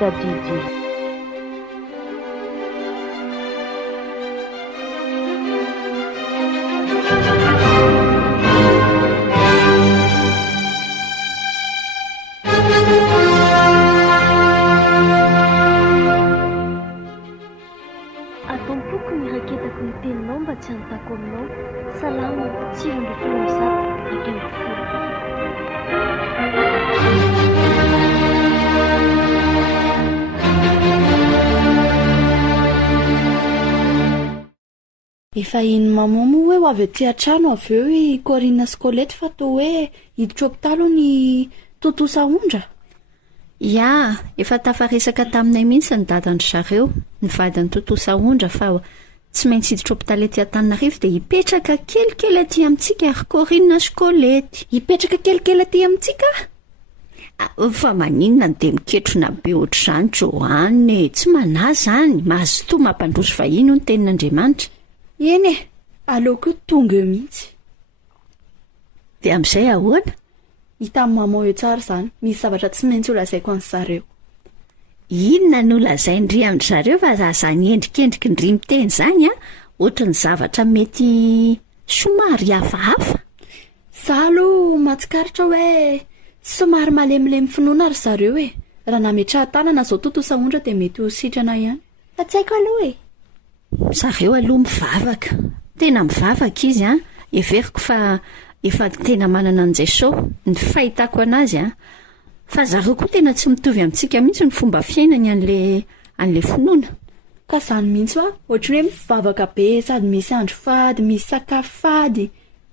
dadidi. Atompoko ny raketako ny teninao mba tsy hanontako aminao. Salama, tsiro mby folo zato akembo folo. Efa iny mamomo hoe ho avy aty an-trano avy eo i Corinna sy Colette fa toa hoe hiditra hopitalo ny Totosa Ondra. Ya, efa tafaresaka taminay mihitsy ny dadandry zareo, ny vadiny Totosa Ondra fa tsy maintsy hiditra hopitaly aty Antananarivo dia hipetraka kelikely aty amintsika ary Corinna sy Colette. Hipetraka kelikely aty amintsika? Fa maninona dia miketrona be ohatr'izany Joanne, tsy manahy zany, mahazo toa mampandroso vahiny ny tenin'Andriamanitra. Eny e, aleoko tonga eo mihitsy. Dia amin'izay ahoana? Hita amin'ny maman eo tsara zany, misy zavatra tsy maintsy ho lazaiko an'ny zareo. Inona no lazaindry amin'ny zareo fa zany endrikendriky ndry miteny zany ohatran'ny zavatra mety somary hafahafa. Za aloha mahatsikaritra hoe somary malemilemy finoana ry zareo e. Raha nametrahan-tanana zao Totosa Ondra dia mety ho sitrana ihany. Fa tsy haiko aloha e. Zareo aloha mivavaka, tena mivavaka izy everiko fa efa tena manana an'izay sao ny fahitako anazy fa zareo koa tena tsy mitovy amintsika mihitsy ny fomba fiainany an'le finoana. Ka zany mihitsy ohatran'ny hoe mivavaka be sady misy andro fady, misy sakafo fady,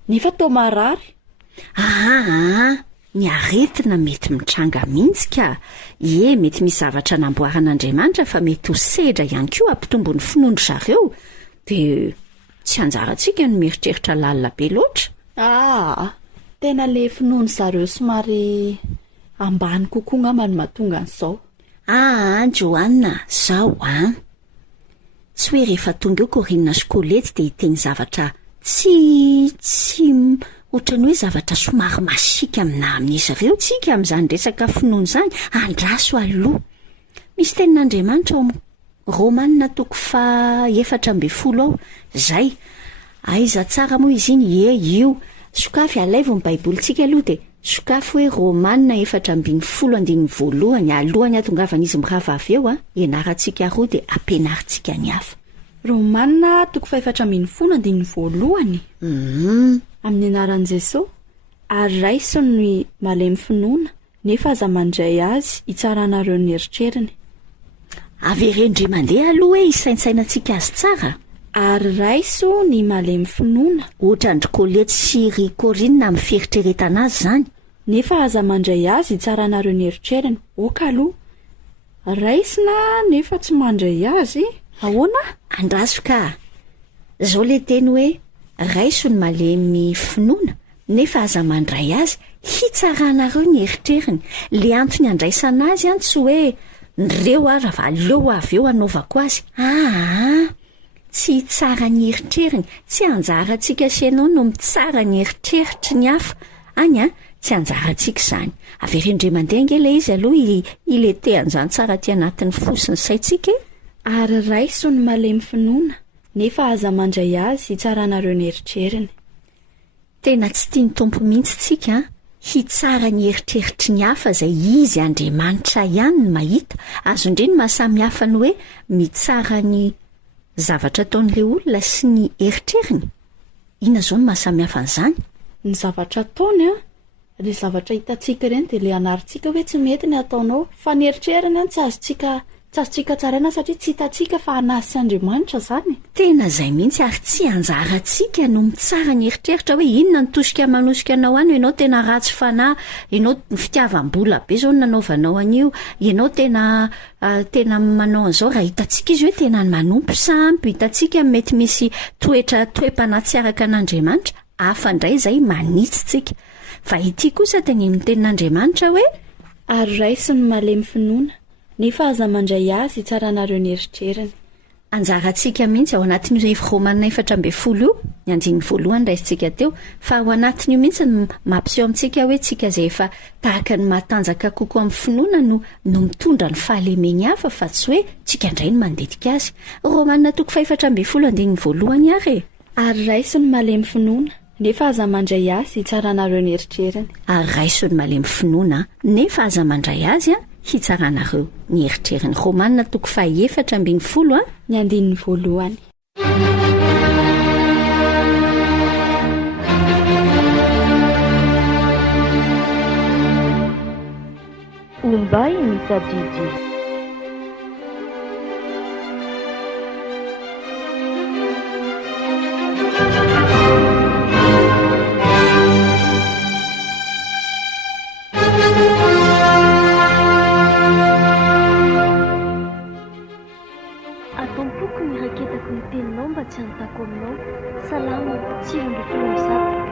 nefa toa marary. Ny aretina mety mitranga mihitsy ka. Mety misy zavatra namboaran'Andriamanitra fa mety ho sedra ihany koa ampitombo ny finoana zareo dia tsy anjarantsika no mieritreritra lalina be loatra. Tena le finoana zareo somary ambany kokoa ngamba no mahatonga an'izao. Joanna, zao tsy hoe rehefa tonga eo Corinna sy Colette dia hiteny zavatra tsy ohatrany hoe zavatra somary masika amin'izy ireo tsika amin'izany resaka finoana izany, andraso aloha. Misy tenin'Andriamanitra ao amin'ny Romanina 4:10 zay. Aiza tsara moa izy iny? Io sokafy alaivo ny baibolintsika aloha dia sokafy hoe Romanina 4:12 alohany atongavan'izy mirava avy eo ianarantsika roa dia ampianarintsika ny hafa. Romanina 4:12 amin'ny anaran'i Jesosy, ary raiso ny malemy finoana nefa aza mandray azy hitsaranareo ny eritreriny. Averendry mandeha aloha hoe isaintsainantsika azy tsara. Ary raiso ny malemy finoana, ohatrandry Colette sy ry Corinna amin'ny fieritreretana azy zany, nefa aza mandray azy hitsaranareo ny eritreriny. Oka aloha raisina nefa tsy mandray azy, ahoana? Andraso ka. Zao le teny hoe raiso ny malemy finoana nefa aza mandray azy hitsaranareo ny eritreriny. Le antony andraisana azy tsy hoe nireo aleo avy eo anaovako azy. Tsy tsara ny eritreriny, tsy anjarantsika sy ianao no mitsara ny eritreritry ny hafa tsy anjarantsika zany. Averendre mandeha ngela izy aloha ilete an'izany tsara ty anatin'ny fosiny saintsika. Ary raiso ny malemy finoana nefa aza mandray azy hitsaranareo ny eritreriny. Tena tsy tiany tompo mihitsy tsika hitsara ny eritreritry ny hafa izay izy Andriamanitra ihany ny mahita. Azo indray ny mahasamy hafa ny hoe mitsara ny zavatra ataon'le olona sy ny eritreriny. Inona zao ny mahasamy hafa an'izany? Ny zavatra ataony le zavatra hitantsika ireny dia le anarintsika hoe tsy mety ny ataonao, fa ny eritreriny tsy azontsika tsaraina satria tsy hitantsika fa anazy sy Andriamanitra zany. Tena izay mihitsy ary tsy anjarantsika no mitsara ny eritreritra hoe inona ny tosika manosika anao any, ianao tena ratsy fanahy, ianao fitiavam-bola be zao nanaovanao an'io, ianao tena manao an'izao. Raha hitantsika izy hoe tena manompo sampy, hitantsika mety misy toe-panahy tsy araka an'Andriamanitra, hafa indray izay manitsitsika. Fa ity kosa teny amin'ny tenin'Andriamanitra hoe ary raiso ny malemy finoana nefa aza mandray azy hitsaranareo ny eritreriny. anjarantsika mihitsy ao anatin'io Romanina 4:10 io ny andiny voalohany raisintsika teo fa ao anatin'io mihitsy mampiseho amintsika hoe tsika izay efa tahaka ny matanjaka kokoa amin'ny finoana no mitondra ny fahalemeny hafa fa tsy hoe tsika indray ny manditika azy. Romanina 4:10 andiny voalohany ary ary raiso ny malemy finoana nefa aza mandray azy hitsaranareo ny eritreriny. Ary raiso ny malemy finoana nefa aza mandray azy hitsaranareo ny eritreriny. Romanina 4:10 ny andininy voalohany. Ombay mitadidi. Ataompoko ny raketako ny teninao mba tsy hanontako aminao. Salama, 9:30.